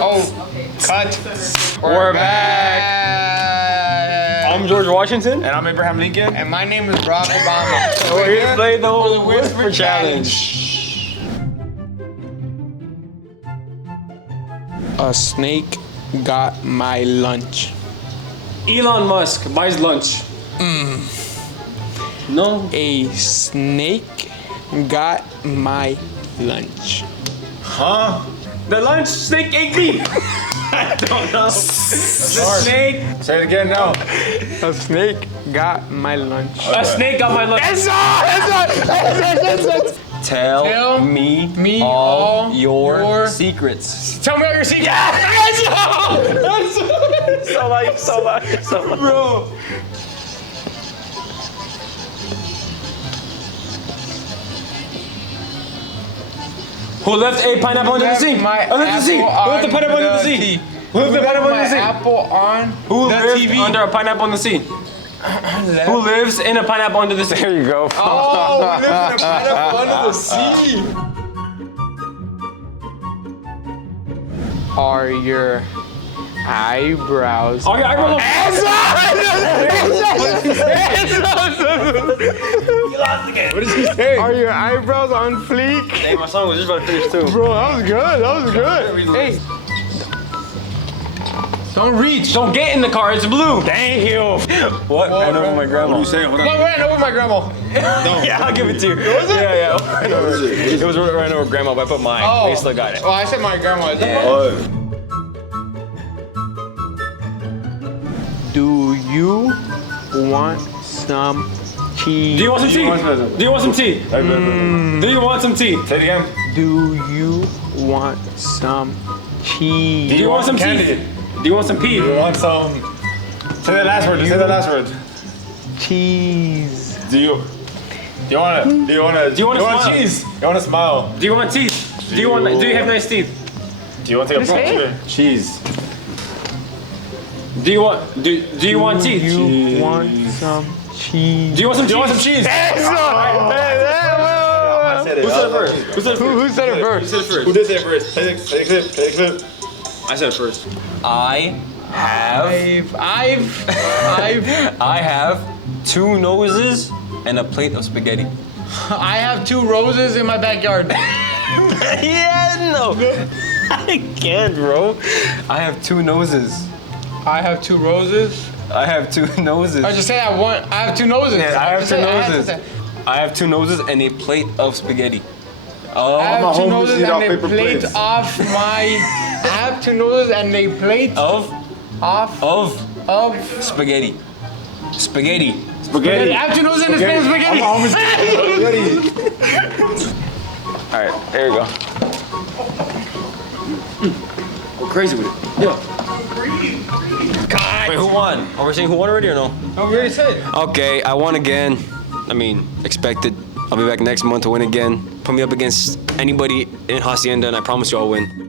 Oh, cut. We're back. I'm George Washington. And I'm Abraham Lincoln. And my name is Barack Obama. We're here to play the Whisper Challenge. A snake got my lunch. Elon Musk buys lunch. No. A snake got my lunch. Huh? The lunch snake ate me. I don't know. The snake. Say it again now. A snake got my lunch. A snake got my lunch. Tell me all your secrets. Tell me all your secrets. So loud. Bro. Who left a pineapple under the sea? Who left the sea? Who left the pineapple under the sea? Who left the pineapple under the sea? Apple on Who the lives TV. under a pineapple in the sea? Who lives in a pineapple under the sea? There you go. Oh, we live in a pineapple under the sea. Are your eyebrows? Oh, yeah, I roll up. What did he say? Are your eyebrows on fleek? Hey, my song was just about to finish too. Bro, that was good. That was good. Hey. Don't reach. Don't get in the car, it's blue. Thank you. What? I know my grandma. What do you say? Hold on. What ran over my grandma? Yeah, I'll give it to you. Was it? Yeah. Right over. It was right over grandma, but I put mine. Oh. We still got it. Well, I said my grandma. Do you want some cheese? Do you want some tea? Do you want some tea? Do you want some tea? Say it again. Do you want some cheese? Do you want some candy? tea? Do you want some pee? Do you want some? Say the last word. Say the last word. Cheese. Do you want smile? cheese? You want to smile? Do you want teeth? Do you have nice teeth? Do you want to take a picture? Cheese. Do you want teeth? Do you want some cheese? Do you want some cheese? Do you want some cheese? Who said it first? Who said it first? Who did say it first? Say the clip. I said it first. I have 2 noses and a plate of spaghetti. I have 2 roses in my backyard. Yeah, no. I can't, bro. I have 2 noses. I have 2 roses. I have 2 noses. I just say I have 2 noses. Yeah, I have Just 2 say I have to noses. say- I have 2 noses and a plate of spaghetti. I have 2 noses and a paper plate plates. off my. I have 2 noses and a plate Of of. spaghetti. Spaghetti. Spaghetti. I have 2 noses and a plate of spaghetti. All right, there you go. Go crazy with it. Wait, who won? Are we saying who won already or no? Oh, we already said. Okay, I won again. I mean, expected. I'll be back next month to win again. Put me up against anybody in Hacienda and I promise you I'll win.